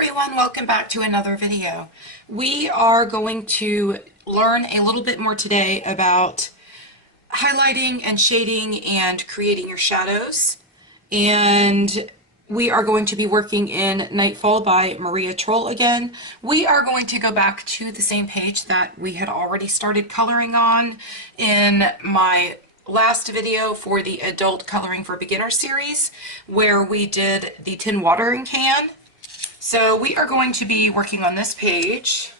everyone, welcome back to another video. We are going to learn a little bit more today about highlighting and shading and creating your shadows. And we are going to be working in Nightfall by Maria Troll again. We are going to go back to the same page that we had already started coloring on in my last video for the Adult Coloring for Beginners series, where we did the tin watering can. So we are going to be working on this page.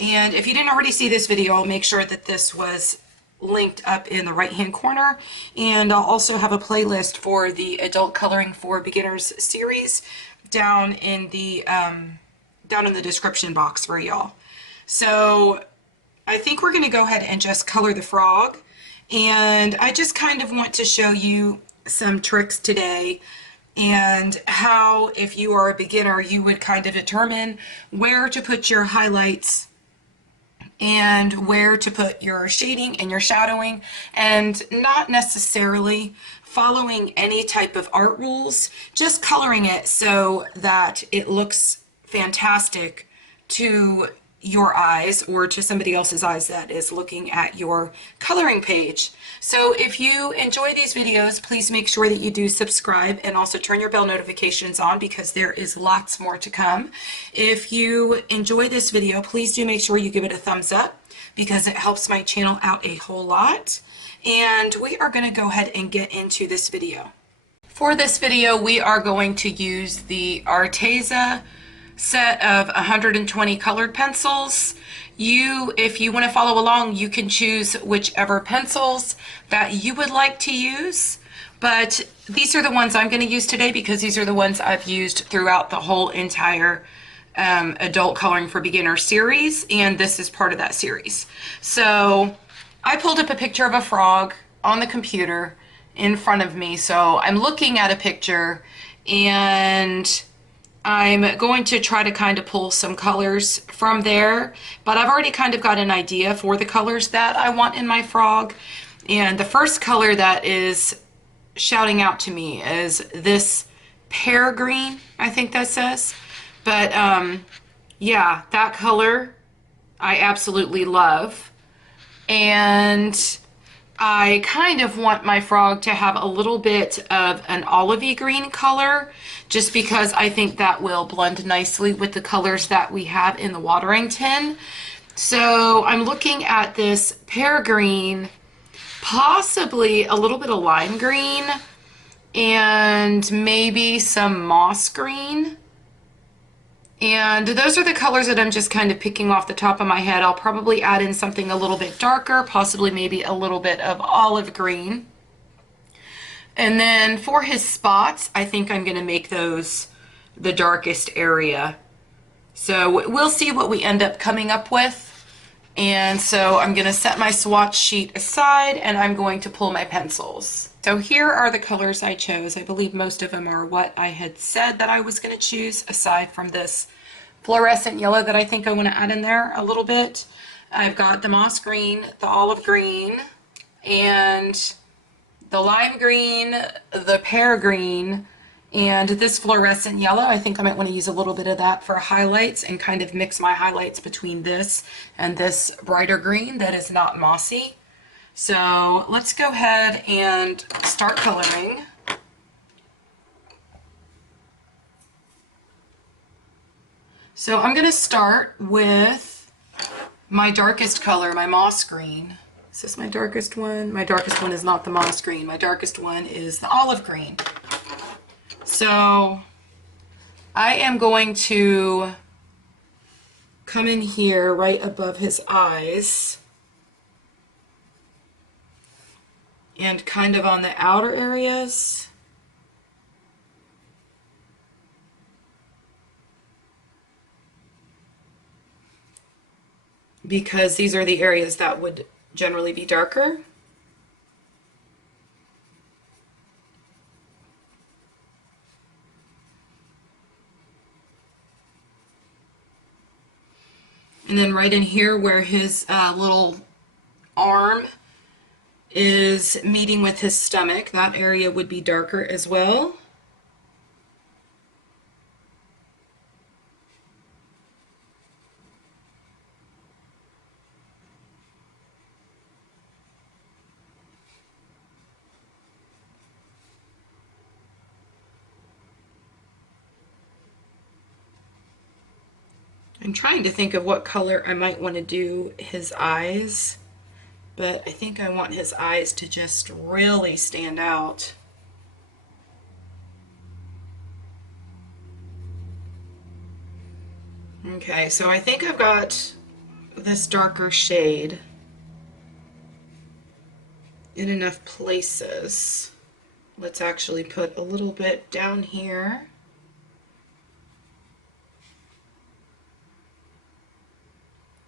And if you didn't already see this video, I'll make sure that this was linked up in the right hand corner. And I'll also have a playlist for the Adult Coloring for Beginners series down in the description box for y'all. So I think we're going to go ahead and just color the frog. And I just kind of want to show you some tricks today and how, if you are a beginner, you would kind of determine where to put your highlights and where to put your shading and your shadowing, and not necessarily following any type of art rules, just coloring it so that it looks fantastic to your eyes or to somebody else's eyes that is looking at your coloring page. So if you enjoy these videos, please make sure that you do subscribe and also turn your bell notifications on, because there is lots more to come. If you enjoy this video, please do make sure you give it a thumbs up, because it helps my channel out a whole lot. And we are going to go ahead and get into this video. For this video, we are going to use the Arteza set of 120 colored pencils. If you want to follow along, you can choose whichever pencils that you would like to use, but these are the ones I'm going to use today because these are the ones I've used throughout the whole entire Adult Coloring for Beginners series, and this is part of that series. So I pulled up a picture of a frog on the computer in front of me, so I'm looking at a picture and I'm going to try to kind of pull some colors from there, but I've already kind of got an idea for the colors that I want in my frog. And the first color that is shouting out to me is this pear green, I think that says. But yeah, that color I absolutely love. And I kind of want my frog to have a little bit of an olivey green color, just because I think that will blend nicely with the colors that we have in the watering tin. So I'm looking at this pear green, possibly a little bit of lime green, and maybe some moss green. And those are the colors that I'm just kind of picking off the top of my head. I'll probably add in something a little bit darker, possibly maybe a little bit of olive green. And then for his spots, I think I'm going to make those the darkest area. So we'll see what we end up coming up with. And so I'm going to set my swatch sheet aside and I'm going to pull my pencils. So here are the colors I chose. I believe most of them are what I had said that I was going to choose, aside from this fluorescent yellow that I think I want to add in there a little bit. I've got the moss green, the olive green, and the lime green, the pear green, and this fluorescent yellow. I think I might want to use a little bit of that for highlights and kind of mix my highlights between this and this brighter green that is not mossy. So let's go ahead and start coloring. So I'm going to start with my darkest color, my moss green. Is this my darkest one? My darkest one is not the moss green. My darkest one is the olive green. So I am going to come in here right above his eyes and kind of on the outer areas. Because these are the areas that would generally be darker. And then right in here where his little arm is meeting with his stomach. That area would be darker as well. I'm trying to think of what color I might want to do his eyes, but I think I want his eyes to just really stand out. Okay, so I think I've got this darker shade in enough places. Let's actually put a little bit down here.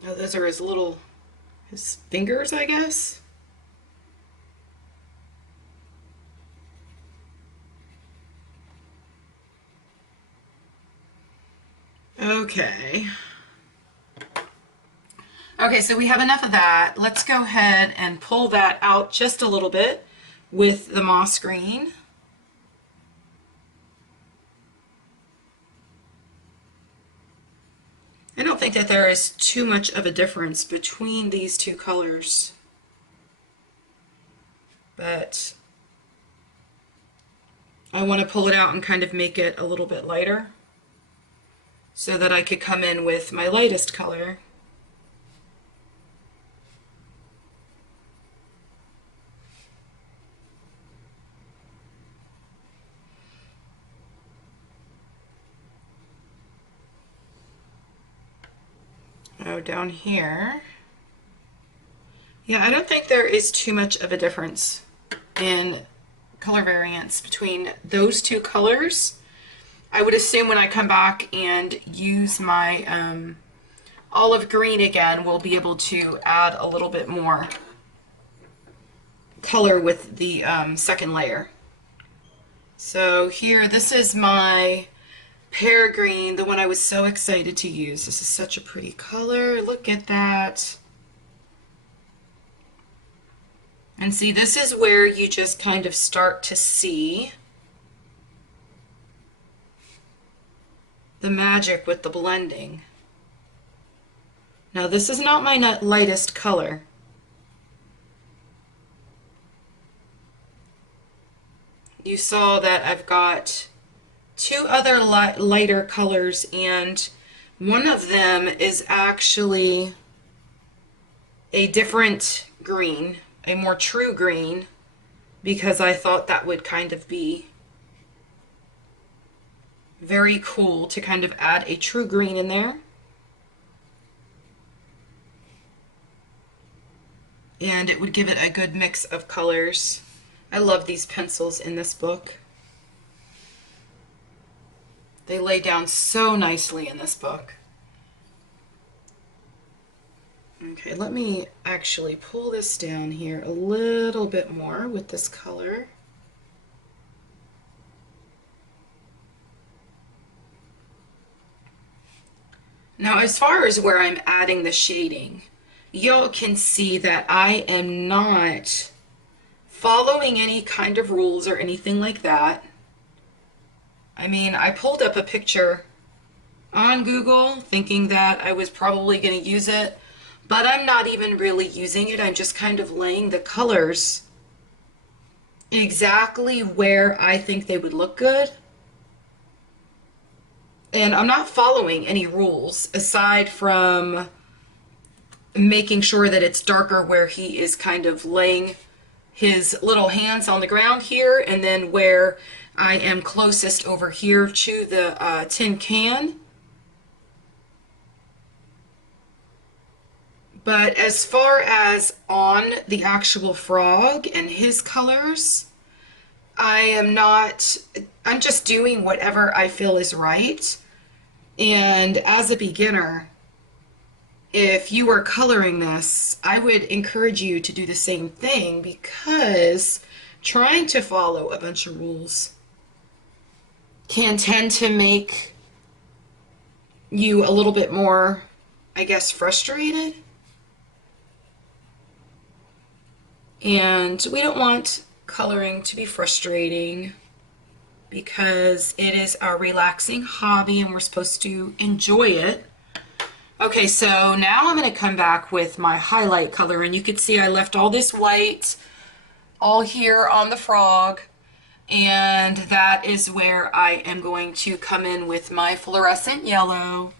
Oh, those are his fingers, I guess. Okay. Okay, so we have enough of that. Let's go ahead and pull that out just a little bit with the moss green. I don't think that there is too much of a difference between these two colors, but I want to pull it out and kind of make it a little bit lighter so that I could come in with my lightest color. Oh, down here. Yeah, I don't think there is too much of a difference in color variance between those two colors. I would assume when I come back and use my olive green again, we'll be able to add a little bit more color with the second layer. So here, this is my pear green, the one I was so excited to use. This is such a pretty color. Look at that. And see, this is where you just kind of start to see the magic with the blending. Now, this is not my lightest color. You saw that I've got two other lighter colors, and one of them is actually a different green, a more true green, because I thought that would kind of be very cool to kind of add a true green in there. And it would give it a good mix of colors. I love these pencils in this book. They lay down so nicely in this book. Okay, let me actually pull this down here a little bit more with this color. Now, as far as where I'm adding the shading, y'all can see that I am not following any kind of rules or anything like that. I mean, I pulled up a picture on Google thinking that I was probably going to use it, but I'm not even really using it. I'm just kind of laying the colors exactly where I think they would look good. And I'm not following any rules aside from making sure that it's darker where he is kind of laying his little hands on the ground here, and then where I am closest over here to the tin can. But as far as on the actual frog and his colors, I'm just doing whatever I feel is right. And as a beginner, if you are coloring this, I would encourage you to do the same thing, because trying to follow a bunch of rules can tend to make you a little bit more, I guess, frustrated. And we don't want coloring to be frustrating because it is our relaxing hobby and we're supposed to enjoy it. Okay, so now I'm going to come back with my highlight color, and you can see I left all this white all here on the frog, and that is where I am going to come in with my fluorescent yellow,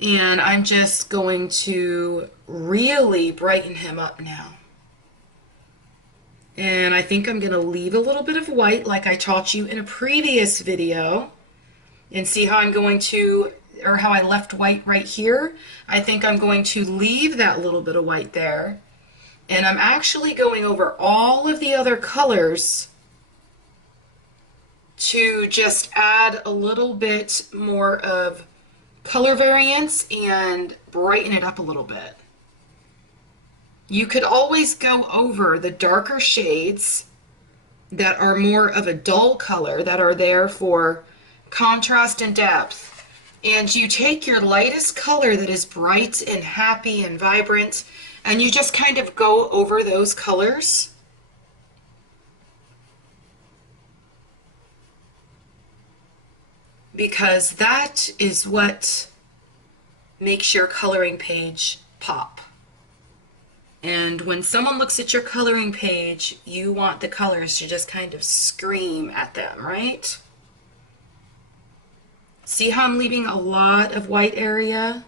and I'm just going to really brighten him up now. And I think I'm going to leave a little bit of white like I taught you in a previous video, and see how I'm going to, or how I left white right here. I think I'm going to leave that little bit of white there, and I'm actually going over all of the other colors to just add a little bit more of color variance and brighten it up a little bit. You could always go over the darker shades that are more of a dull color, that are there for contrast and depth, and you take your lightest color that is bright and happy and vibrant, and you just kind of go over those colors. Because that is what makes your coloring page pop. And when someone looks at your coloring page, you want the colors to just kind of scream at them, right? See how I'm leaving a lot of white area?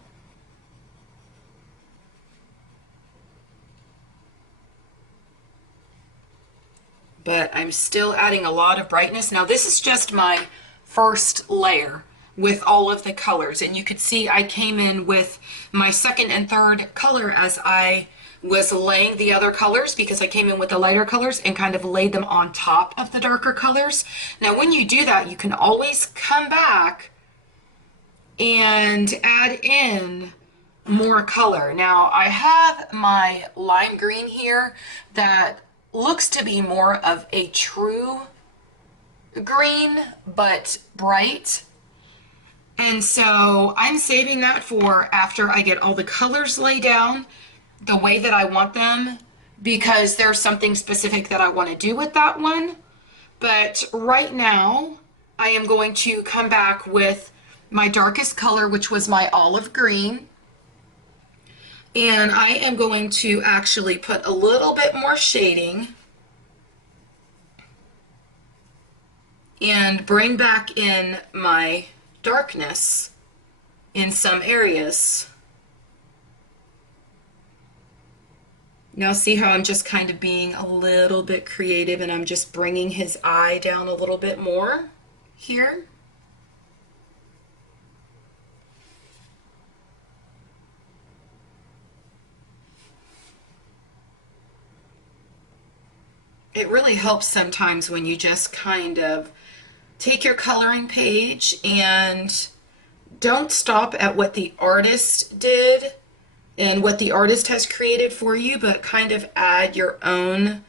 But I'm still adding a lot of brightness. Now this is just my first layer with all of the colors, and you could see I came in with my second and third color as I was laying the other colors, because I came in with the lighter colors and kind of laid them on top of the darker colors. Now when you do that, you can always come back and add in more color. Now I have my lime green here that looks to be more of a true green but bright, and so I'm saving that for after I get all the colors laid down the way that I want them, because there's something specific that I want to do with that one. But right now I am going to come back with my darkest color, which was my olive green, and I am going to actually put a little bit more shading and bring back in my darkness in some areas. Now see how I'm just kind of being a little bit creative, and I'm just bringing his eye down a little bit more here. It really helps sometimes when you just kind of take your coloring page and don't stop at what the artist did and what the artist has created for you, but kind of add your own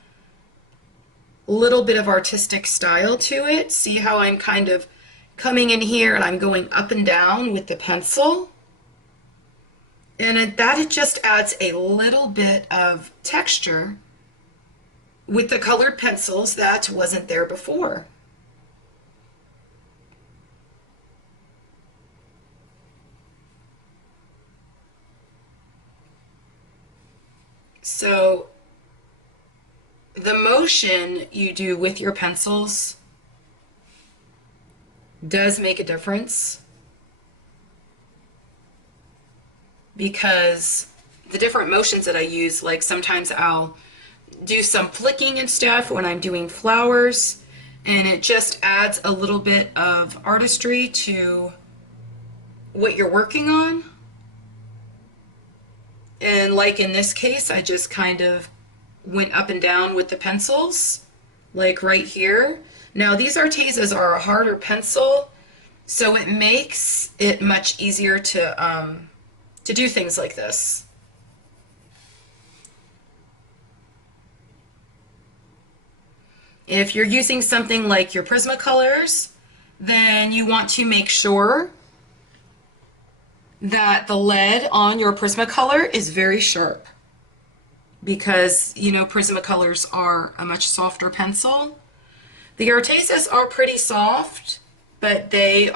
little bit of artistic style to it. See how I'm kind of coming in here and I'm going up and down with the pencil? And that it just adds a little bit of texture with the colored pencils that wasn't there before. So the motion you do with your pencils does make a difference, because the different motions that I use, like sometimes I'll do some flicking and stuff when I'm doing flowers, and it just adds a little bit of artistry to what you're working on. And like in this case, I just kind of went up and down with the pencils, like right here. Now these Artezas are a harder pencil, so it makes it much easier to do things like this. If you're using something like your Prismacolors, then you want to make sure that the lead on your Prismacolor is very sharp. because, you know, Prismacolors are a much softer pencil. The Artezas are pretty soft, but they're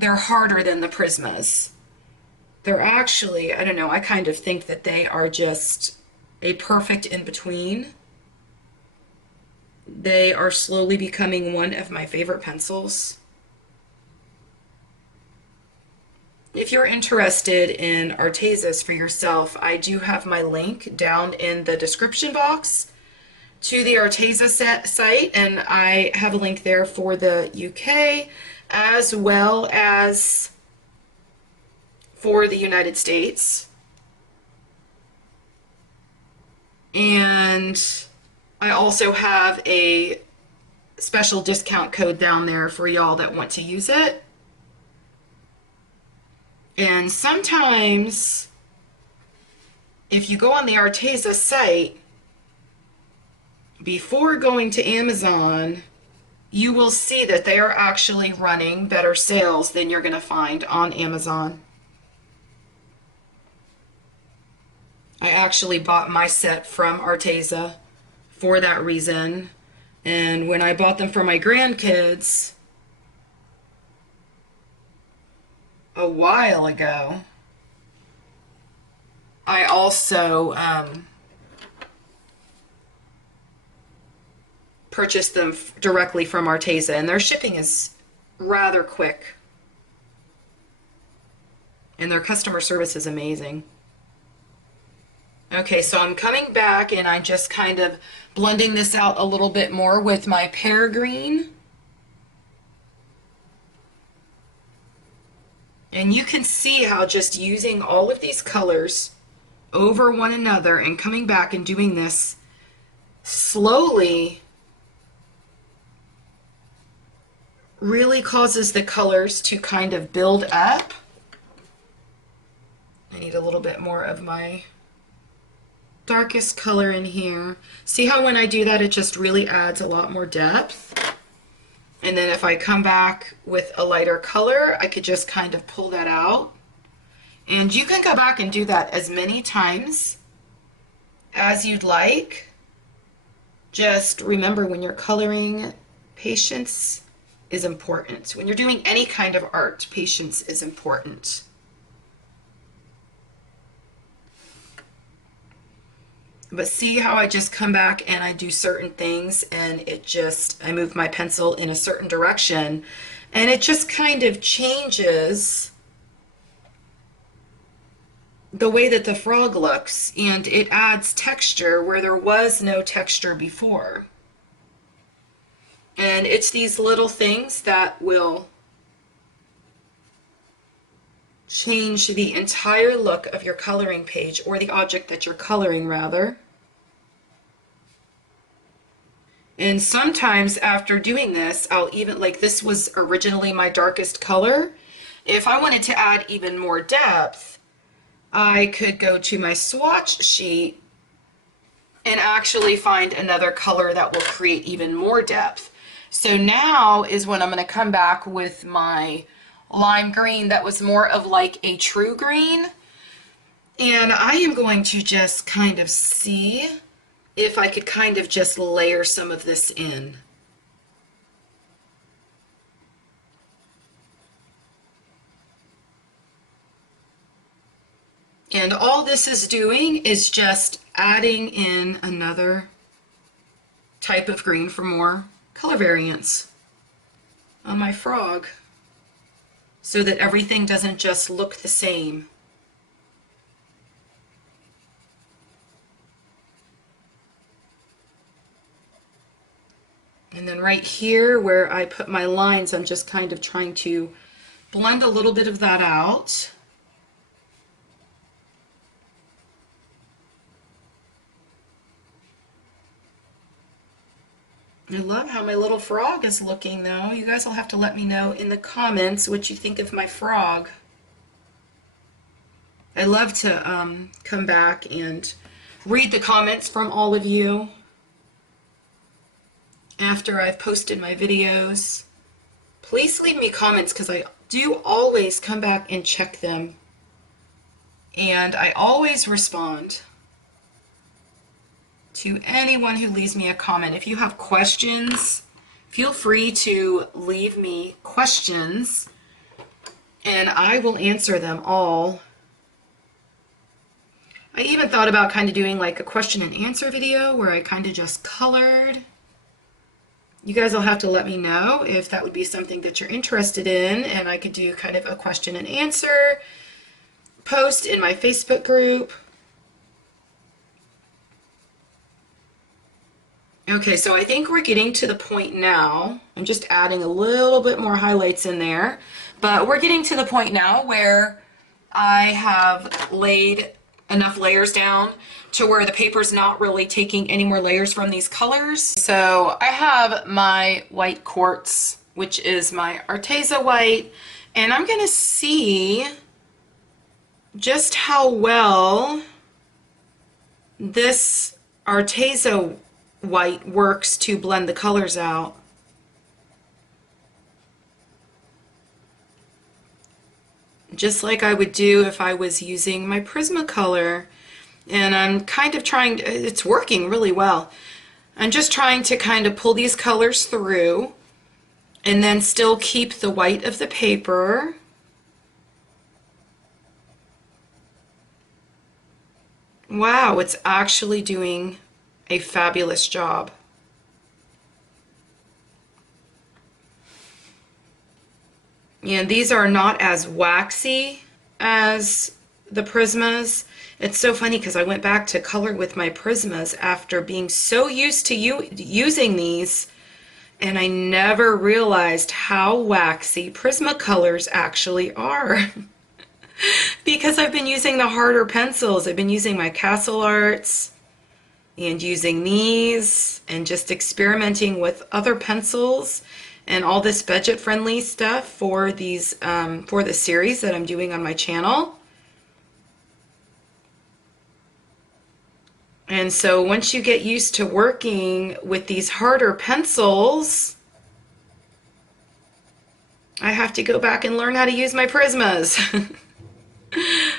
harder than the Prismas. They're actually, I don't know, I kind of think that they are just a perfect in between. They are slowly becoming one of my favorite pencils. If you're interested in Artezas for yourself, I do have my link down in the description box to the Arteza site, and I have a link there for the UK as well as for the United States. And I also have a special discount code down there for y'all that want to use it. And sometimes, if you go on the Arteza site, before going to Amazon, you will see that they are actually running better sales than you're going to find on Amazon. I actually bought my set from Arteza for that reason. And when I bought them for my grandkids a while ago, I also purchased them directly from Arteza, and their shipping is rather quick. And their customer service is amazing. Okay, so I'm coming back and I'm just kind of blending this out a little bit more with my pear green. And you can see how just using all of these colors over one another and coming back and doing this slowly really causes the colors to kind of build up. I need a little bit more of my darkest color in here. See how when I do that, it just really adds a lot more depth. And then if I come back with a lighter color, I could just kind of pull that out. And you can go back and do that as many times as you'd like. Just remember, when you're coloring, patience is important. When you're doing any kind of art, patience is important. But see how I just come back and I do certain things and I move my pencil in a certain direction and it just kind of changes the way that the frog looks, and it adds texture where there was no texture before. And it's these little things that will change the entire look of your coloring page, or the object that you're coloring rather. And sometimes after doing this, I'll even, like this was originally my darkest color. If I wanted to add even more depth, I could go to my swatch sheet and actually find another color that will create even more depth. So now is when I'm going to come back with my lime green that was more of like a true green. And I am going to just kind of see if I could kind of just layer some of this in. And all this is doing is just adding in another type of green for more color variance on my frog, so that everything doesn't just look the same. And then right here where I put my lines, I'm just kind of trying to blend a little bit of that out. I love how my little frog is looking though. You guys will have to let me know in the comments what you think of my frog. I love to come back and read the comments from all of you after I've posted my videos. Please leave me comments because I do always come back and check them. And I always respond to anyone who leaves me a comment. If you have questions, feel free to leave me questions and I will answer them all. I even thought about kind of doing like a question and answer video where I kind of just colored. You guys will have to let me know if that would be something that you're interested in, and I could do kind of a question and answer post in my Facebook group. Okay, so I think we're getting to the point now. I'm just adding a little bit more highlights in there, but we're getting to the point now where I have laid enough layers down to where the paper's not really taking any more layers from these colors. So I have my white quartz, which is my Arteza white, and I'm gonna see just how well this Arteza white works to blend the colors out. Just like I would do if I was using my Prismacolor. And I'm kind of trying to, it's working really well. I'm just trying to kind of pull these colors through and then still keep the white of the paper. Wow, it's actually doing a fabulous job. And these are not as waxy as the Prismas. It's so funny because I went back to color with my Prismas after being so used to using these, and I never realized how waxy Prismacolors actually are. Because I've been using the harder pencils. I've been using my Castle Arts and using these and just experimenting with other pencils and all this budget friendly stuff for these for the series that I'm doing on my channel. And so once you get used to working with these harder pencils, I have to go back and learn how to use my Prismas.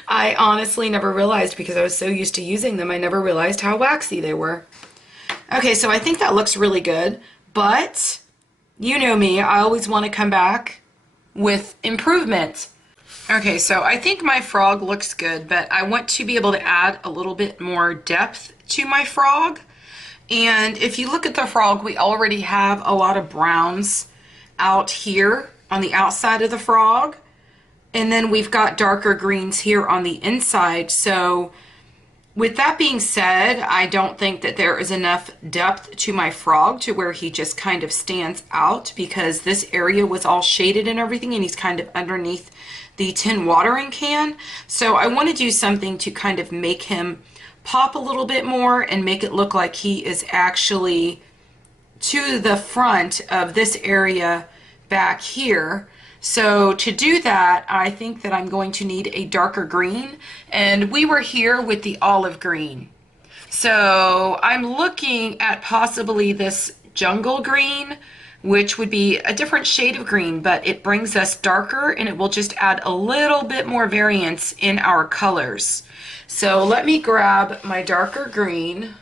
I honestly never realized, because I was so used to using them, I never realized how waxy they were. Okay, so I think that looks really good, but you know me, I always want to come back with improvement. Okay, so I think my frog looks good, but I want to be able to add a little bit more depth to my frog. And if you look at the frog, we already have a lot of browns out here on the outside of the frog. And then we've got darker greens here on the inside. So with that being said, I don't think that there is enough depth to my frog to where he just kind of stands out, because this area was all shaded and everything, and he's kind of underneath the tin watering can. So I want to do something to kind of make him pop a little bit more and make it look like he is actually to the front of this area back here. So to do that, I think that I'm going to need a darker green, and we were here with the olive green. So I'm looking at possibly this jungle green, which would be a different shade of green, but it brings us darker and it will just add a little bit more variance in our colors. So let me grab my darker green.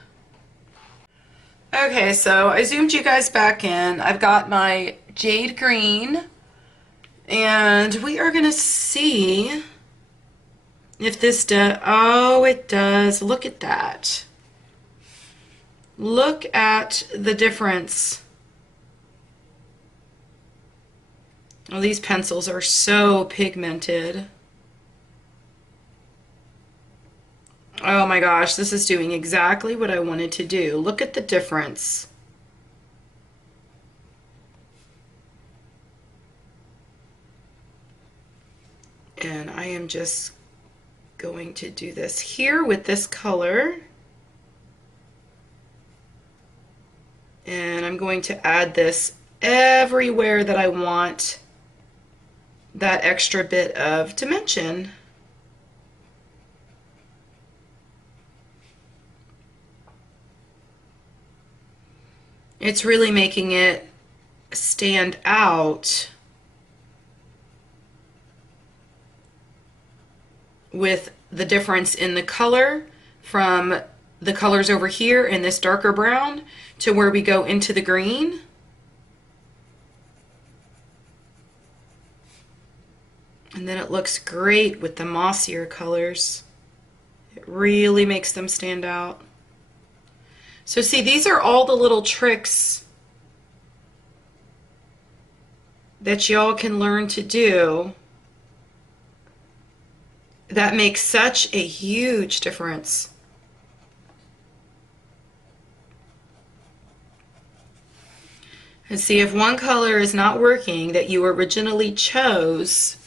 Okay, so I zoomed you guys back in. I've got my jade green, and we are gonna see if this does. Oh, it does. Look at that. Look at the difference. Oh, these pencils are so pigmented. Oh my gosh, this is doing exactly what I wanted to do. Look at the difference. And I am just going to do this here with this color. And I'm going to add this everywhere that I want that extra bit of dimension. It's really making it stand out with the difference in the color from the colors over here in this darker brown to where we go into the green. And then it looks great with the mossier colors. It really makes them stand out. So see, these are all the little tricks that y'all can learn to do that makes such a huge difference. And see, if one color is not working that you originally chose,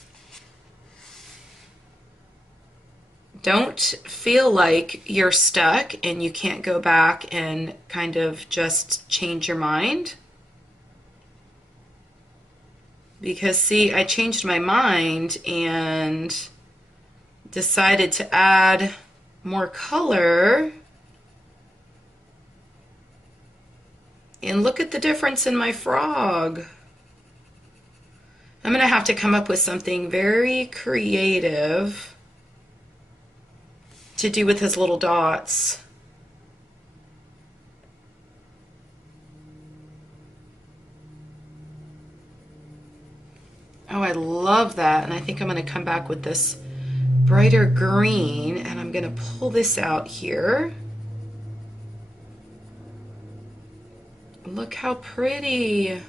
don't feel like you're stuck and you can't go back and kind of just change your mind. Because see, I changed my mind and decided to add more color. And look at the difference in my frog. I'm going to have to come up with something very creative to do with his little dots. Oh, I love that. And I think I'm going to come back with this brighter green, and I'm going to pull this out here. Look how pretty.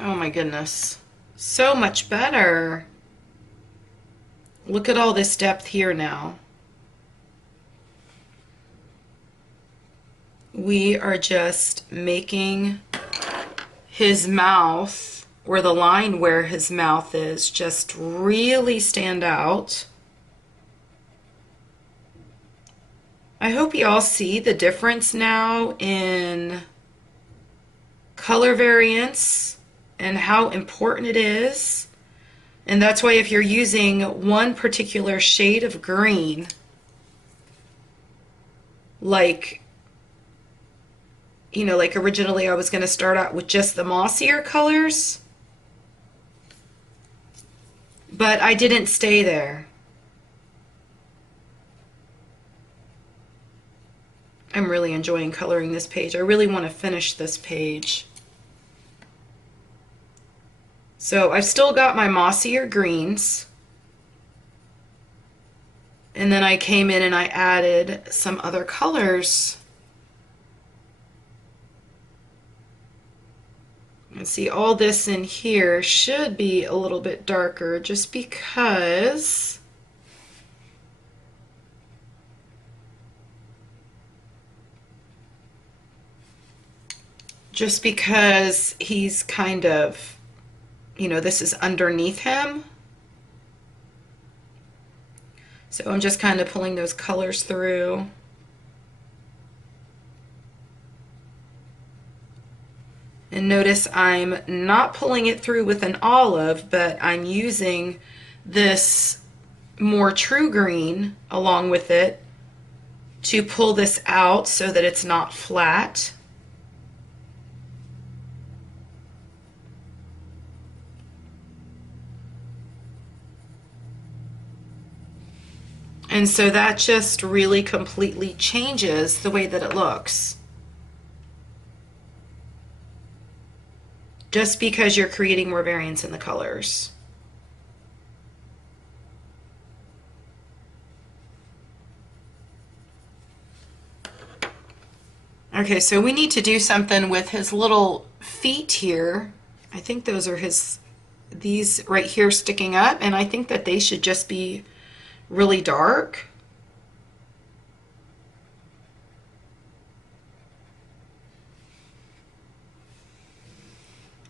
Oh my goodness. So much better. Look at all this depth here now. We are just making his mouth, or the line where his mouth is, just really stand out. I hope you all see the difference now in color variance and how important it is. And that's why if you're using one particular shade of green, like, you know, like originally I was going to start out with just the mossier colors, but I didn't stay there. I'm really enjoying coloring this page. I really want to finish this page. So I've still got my mossier greens. And then I came in and I added some other colors. And see, all this in here should be a little bit darker just because he's kind of, you know, this is underneath him. So I'm just kind of pulling those colors through. And notice I'm not pulling it through with an olive, but I'm using this more true green along with it to pull this out so that it's not flat. And so that just really completely changes the way that it looks. Just because you're creating more variance in the colors. Okay, so we need to do something with his little feet here. I think those are these right here sticking up, and I think that they should just be really dark.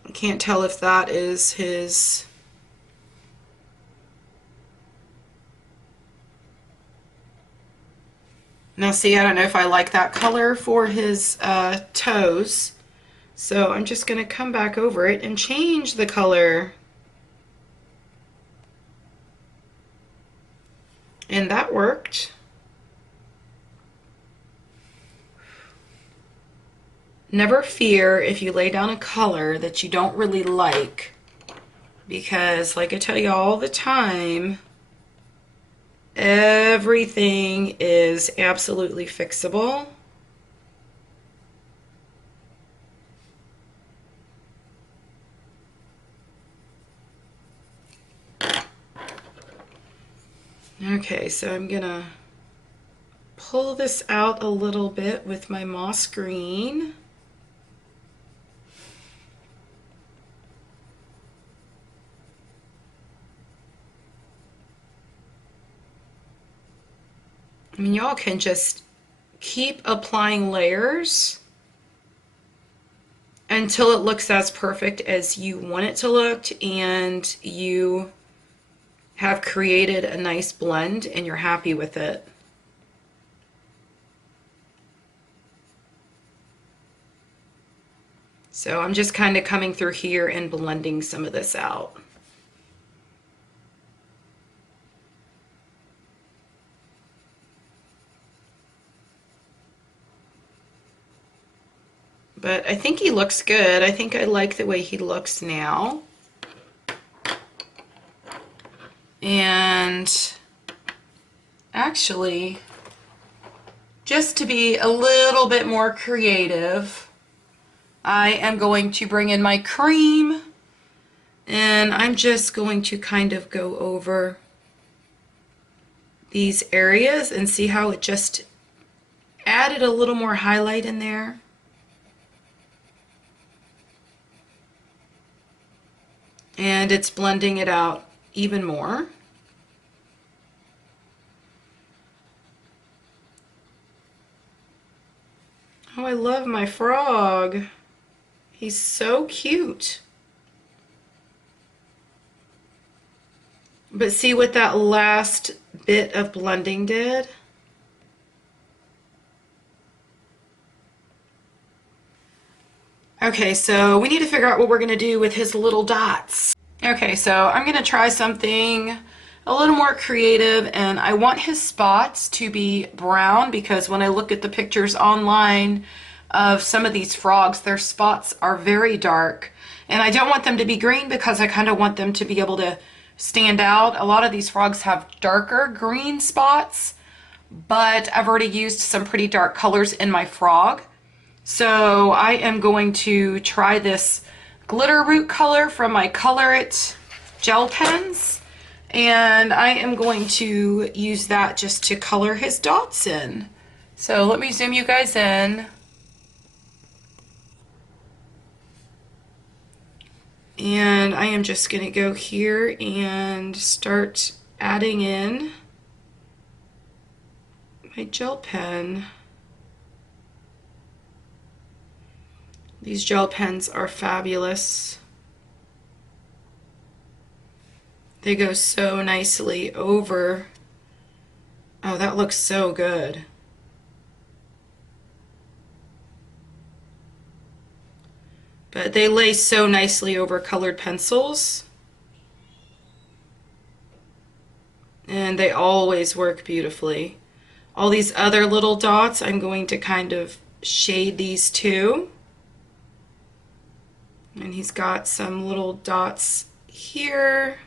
I can't tell if that is his. Now see, I don't know if I like that color for his toes, so I'm just going to come back over it and change the color. And that worked. never fear if you lay down a color that you don't really like, because like I tell you all the time, everything is absolutely fixable. Okay, so I'm gonna pull this out a little bit with my moss green. I mean, y'all can just keep applying layers until it looks as perfect as you want it to look, and you have created a nice blend and you're happy with it. So I'm just kind of coming through here and blending some of this out. But I think he looks good. I think I like the way he looks now. And actually, just to be a little bit more creative, I am going to bring in my cream, and I'm just going to kind of go over these areas and see how it just added a little more highlight in there. And it's blending it out even more. Oh, I love my frog. He's so cute. But see what that last bit of blending did? Okay, so we need to figure out what we're going to do with his little dots. Okay, so I'm going to try something a little more creative, and I want his spots to be brown, because when I look at the pictures online of some of these frogs, their spots are very dark, and I don't want them to be green because I kind of want them to be able to stand out. A lot of these frogs have darker green spots, but I've already used some pretty dark colors in my frog. So I am going to try this glitter root color from my colorist gel pens, and I am going to use that just to color his dots in. So let me zoom you guys in. And I am just going to go here and start adding in my gel pen. These gel pens are fabulous. They go so nicely over. Oh, that looks so good. But they lay so nicely over colored pencils. And they always work beautifully. All these other little dots, I'm going to kind of shade these too. And he's got some little dots here.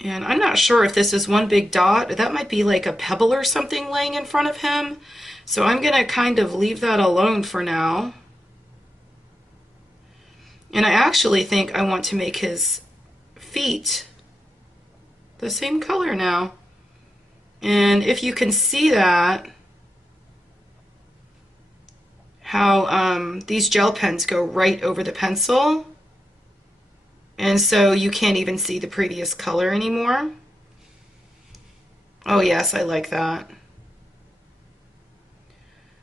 And I'm not sure if this is one big dot. That might be like a pebble or something laying in front of him. So I'm going to kind of leave that alone for now. And I actually think I want to make his feet the same color now. And if you can see that, how these gel pens go right over the pencil, and so you can't even see the previous color anymore. Oh yes, I like that.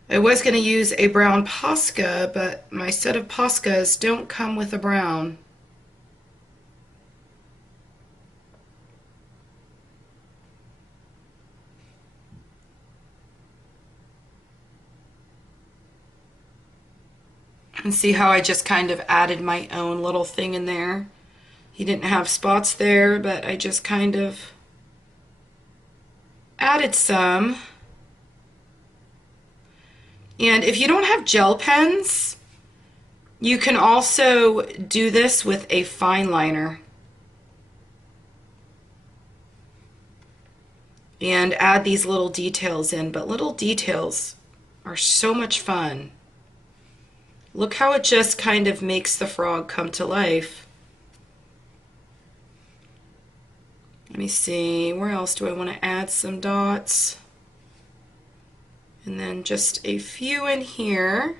I was going to use a brown Posca, but my set of Poscas don't come with a brown. And see how I just kind of added my own little thing in there. He didn't have spots there, but I just kind of added some. And if you don't have gel pens, you can also do this with a fine liner and add these little details in. But little details are so much fun. Look how it just kind of makes the frog come to life. Let me see, where else do I want to add some dots? And then just a few in here.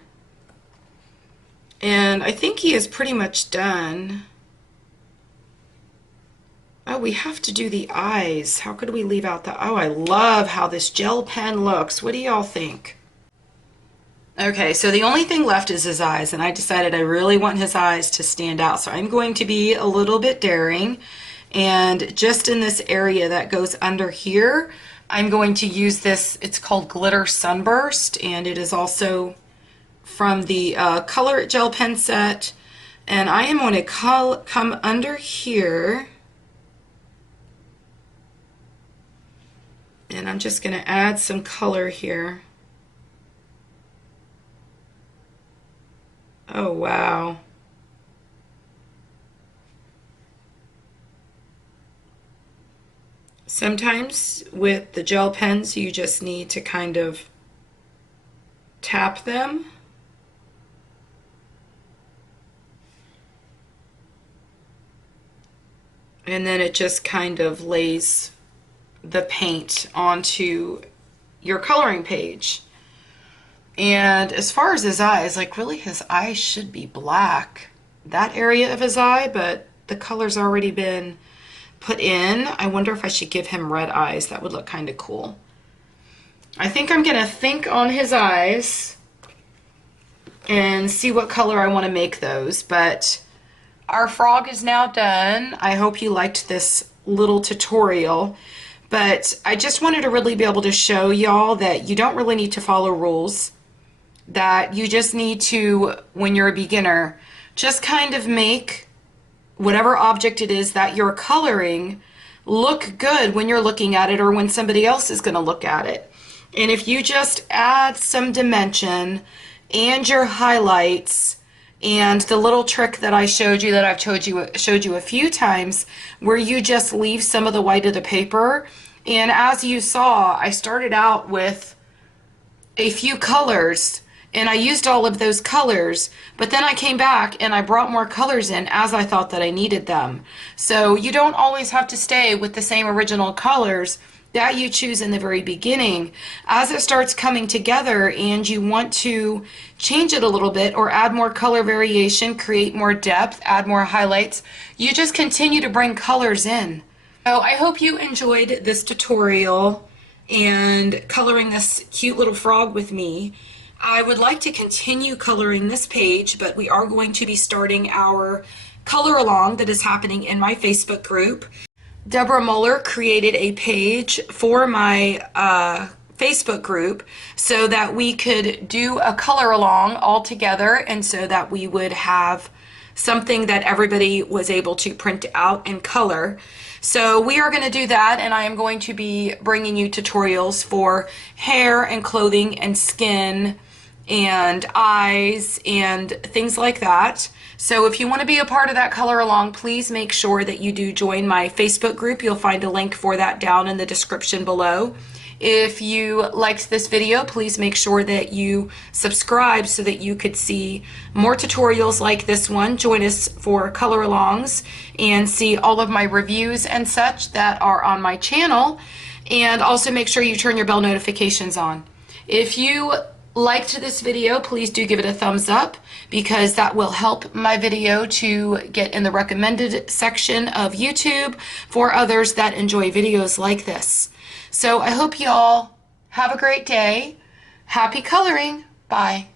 And I think he is pretty much done. Oh, we have to do the eyes. How could we leave out the... Oh, I love how this gel pen looks. What do y'all think? Okay, so the only thing left is his eyes, and I decided I really want his eyes to stand out. So I'm going to be a little bit daring. And just in this area that goes under here, I'm going to use this. It's called Glitter Sunburst, and it is also from the Color Gel Pen set. And I am going to come under here, and I'm just going to add some color here. Oh, wow. Sometimes with the gel pens, you just need to kind of tap them. And then it just kind of lays the paint onto your coloring page. And as far as his eyes, like really his eyes should be black, that area of his eye, but the color's already been put in. I wonder if I should give him red eyes. That would look kind of cool. I think I'm gonna think on his eyes and see what color I want to make those. But our frog is now done. I hope you liked this little tutorial, but I just wanted to really be able to show y'all that you don't really need to follow rules, that you just need to, when you're a beginner, just kind of make whatever object it is that you're coloring look good when you're looking at it or when somebody else is going to look at it. And if you just add some dimension and your highlights and the little trick that I showed you, that I've showed you a few times, where you just leave some of the white of the paper. And as you saw, I started out with a few colors and I used all of those colors, but then I came back and I brought more colors in as I thought that I needed them. So you don't always have to stay with the same original colors that you choose in the very beginning. As it starts coming together and you want to change it a little bit or add more color variation, create more depth, add more highlights, you just continue to bring colors in. So I hope you enjoyed this tutorial and coloring this cute little frog with me. I would like to continue coloring this page, but we are going to be starting our color along that is happening in my Facebook group. Deborah Muller created a page for my Facebook group so that we could do a color along all together, and so that we would have something that everybody was able to print out and color. So we are going to do that, and I am going to be bringing you tutorials for hair and clothing and skin and eyes and things like that. So if you want to be a part of that color along, please make sure that you do join my Facebook group. You'll find a link for that down in the description below. If you liked this video, please make sure that you subscribe so that you could see more tutorials like this one. Join us for color alongs and see all of my reviews and such that are on my channel. And also make sure you turn your bell notifications on. If you liked this video, please do give it a thumbs up, because that will help my video to get in the recommended section of YouTube for others that enjoy videos like this. So I hope y'all have a great day. Happy coloring. Bye.